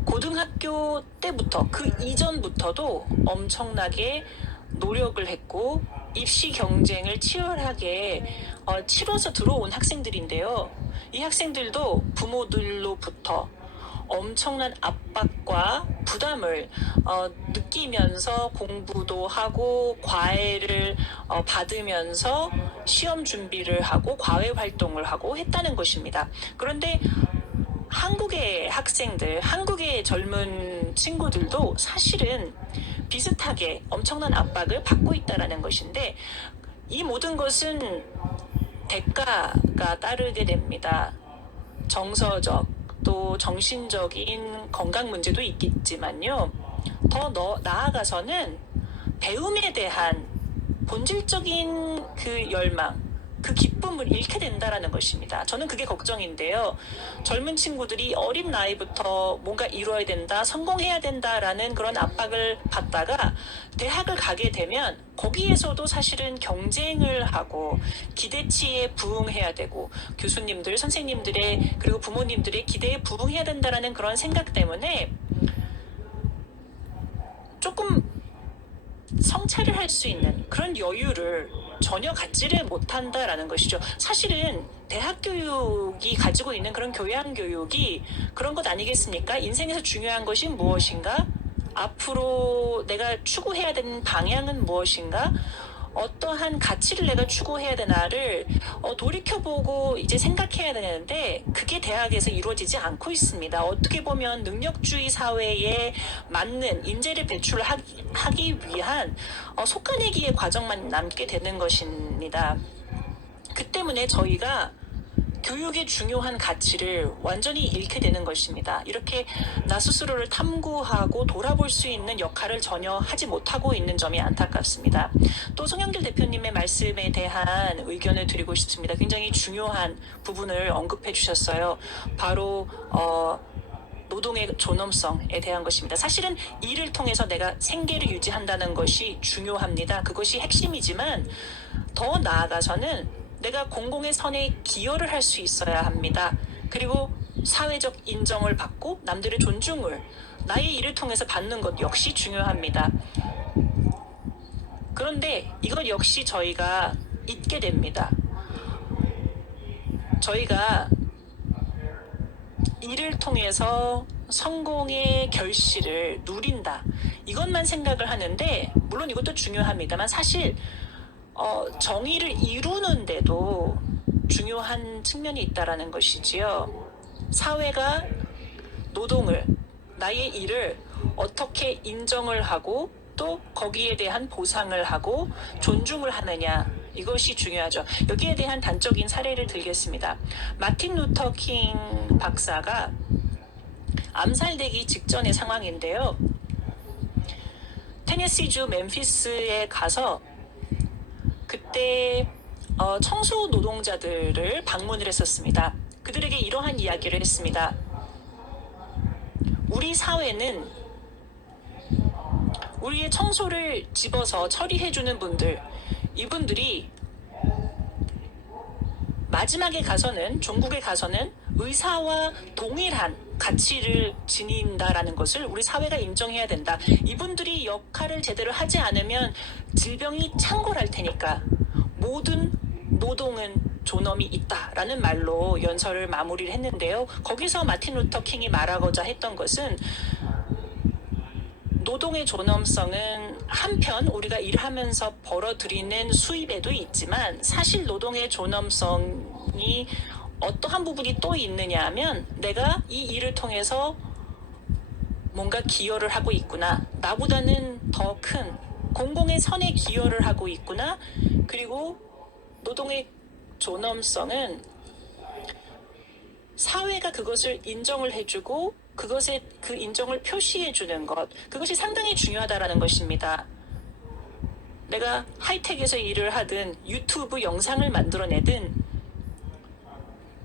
고등학교 때부터, 그 이전부터도 엄청나게 노력을 했고 입시 경쟁을 치열하게 치러서 들어온 학생들인데요. 이 학생들도 부모들로부터 엄청난 압박과 부담을 느끼면서 공부도 하고 과외를 받으면서 시험 준비를 하고 과외 활동을 하고 했다는 것입니다. 그런데 한국의 학생들, 한국의 젊은 친구들도 사실은 비슷하게 엄청난 압박을 받고 있다는 것인데, 이 모든 것은 대가가 따르게 됩니다. 정서적 또 정신적인 건강 문제도 있겠지만요. 나아가서는 배움에 대한 본질적인 그 열망, 그 기쁨을 잃게 된다라는 것입니다. 저는 그게 걱정인데요. 젊은 친구들이 어린 나이부터 뭔가 이루어야 된다, 성공해야 된다라는 그런 압박을 받다가 대학을 가게 되면 거기에서도 사실은 경쟁을 하고 기대치에 부응해야 되고 교수님들, 선생님들의 그리고 부모님들의 기대에 부응해야 된다라는 그런 생각 때문에 조금 성찰을 할 수 있는 그런 여유를 전혀 갖지를 못한다라는 것이죠. 사실은 대학 교육이 가지고 있는 그런 교양 교육이 그런 것 아니겠습니까? 인생에서 중요한 것이 무엇인가? 앞으로 내가 추구해야 되는 방향은 무엇인가? 어떠한 가치를 내가 추구해야 되나를 돌이켜보고 이제 생각해야 되는데 그게 대학에서 이루어지지 않고 있습니다. 어떻게 보면 능력주의 사회에 맞는 인재를 배출하기 위한 속아내기의 과정만 남게 되는 것입니다. 그 때문에 저희가 교육의 중요한 가치를 완전히 잃게 되는 것입니다. 이렇게 나 스스로를 탐구하고 돌아볼 수 있는 역할을 전혀 하지 못하고 있는 점이 안타깝습니다. 또 송영길 대표님의 말씀에 대한 의견을 드리고 싶습니다. 굉장히 중요한 부분을 언급해 주셨어요. 바로 노동의 존엄성에 대한 것입니다. 사실은 일을 통해서 내가 생계를 유지한다는 것이 중요합니다. 그것이 핵심이지만 더 나아가서는 내가 공공의 선에 기여를 할 수 있어야 합니다. 그리고 사회적 인정을 받고 남들의 존중을 나의 일을 통해서 받는 것 역시 중요합니다. 그런데 이것 역시 저희가 잊게 됩니다. 저희가 일을 통해서 성공의 결실을 누린다. 이것만 생각을 하는데 물론 이것도 중요합니다만 사실 정의를 이루는데도 중요한 측면이 있다라는 것이지요. 사회가 노동을, 나의 일을 어떻게 인정을 하고 또 거기에 대한 보상을 하고 존중을 하느냐. 이것이 중요하죠. 여기에 대한 단적인 사례를 들겠습니다. 마틴 루터 킹 박사가 암살되기 직전의 상황인데요. 테네시주 멤피스에 가서 그때 청소 노동자들을 방문을 했었습니다. 그들에게 이러한 이야기를 했습니다. 우리 사회는 우리의 청소를 집어서 처리해주는 분들, 이분들이 마지막에 가서는, 종국에 가서는 의사와 동일한 가치를 지닌다라는 것을 우리 사회가 인정해야 된다. 이분들이 역할을 제대로 하지 않으면 질병이 창궐할 테니까 모든 노동은 존엄이 있다라는 말로 연설을 마무리를 했는데요. 거기서 마틴 루터 킹이 말하고자 했던 것은 노동의 존엄성은 한편 우리가 일하면서 벌어들이는 수입에도 있지만 사실 노동의 존엄성이 어떠한 부분이 또 있느냐 하면 내가 이 일을 통해서 뭔가 기여를 하고 있구나. 나보다는 더 큰 공공의 선에 기여를 하고 있구나. 그리고 노동의 존엄성은 사회가 그것을 인정을 해주고 그것에 그 인정을 표시해주는 것. 그것이 상당히 중요하다라는 것입니다. 내가 하이텍에서 일을 하든 유튜브 영상을 만들어내든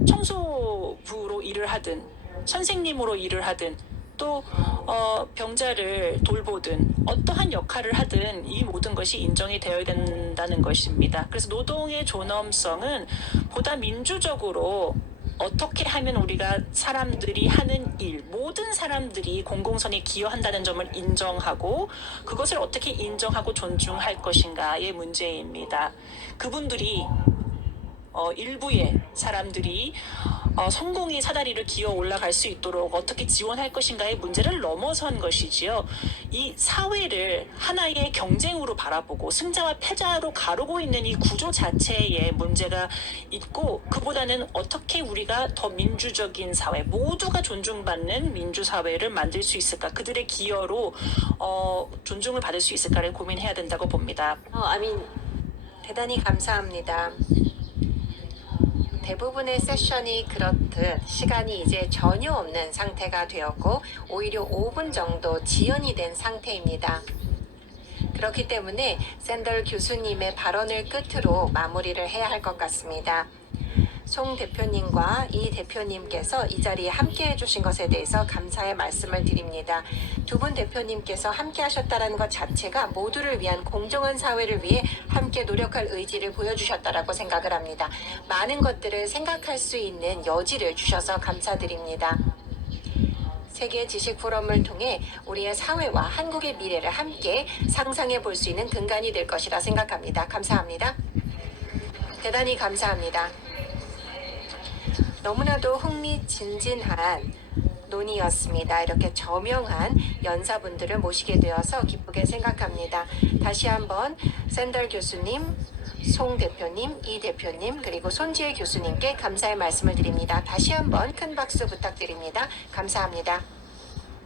청소부로 일을 하든 선생님으로 일을 하든 또 병자를 돌보든 어떠한 역할을 하든 이 모든 것이 인정이 되어야 된다는 것입니다. 그래서 노동의 존엄성은 보다 민주적으로 어떻게 하면 우리가 사람들이 하는 일, 모든 사람들이 공공선에 기여한다는 점을 인정하고 그것을 어떻게 인정하고 존중할 것인가의 문제입니다. 그분들이 일부의 사람들이 성공의 사다리를 기어 올라갈 수 있도록 어떻게 지원할 것인가의 문제를 넘어선 것이지요. 이 사회를 하나의 경쟁으로 바라보고 승자와 패자로 가르고 있는 이 구조 자체에 문제가 있고 그보다는 어떻게 우리가 더 민주적인 사회, 모두가 존중받는 민주사회를 만들 수 있을까? 그들의 기여로 존중을 받을 수 있을까를 고민해야 된다고 봅니다. 대단히 감사합니다. 대부분의 세션이 그렇듯 시간이 이제 전혀 없는 상태가 되었고 오히려 5분 정도 지연이 된 상태입니다. 그렇기 때문에 샌덜 교수님의 발언을 끝으로 마무리를 해야 할 것 같습니다. 송 대표님과 이 대표님께서 이 자리에 함께 해주신 것에 대해서 감사의 말씀을 드립니다. 두 분 대표님께서 함께 하셨다는 것 자체가 모두를 위한 공정한 사회를 위해 함께 노력할 의지를 보여주셨다라고 생각을 합니다. 많은 것들을 생각할 수 있는 여지를 주셔서 감사드립니다. 세계 지식 포럼을 통해 우리의 사회와 한국의 미래를 함께 상상해 볼 수 있는 근간이 될 것이라 생각합니다. 감사합니다. 대단히 감사합니다. 너무나도 흥미진진한 논의였습니다. 이렇게 저명한 연사분들을 모시게 되어서 기쁘게 생각합니다. 다시 한번 샌덜 교수님, 송 대표님, 이 대표님, 그리고 손지혜 교수님께 감사의 말씀을 드립니다. 다시 한번 큰 박수 부탁드립니다. 감사합니다.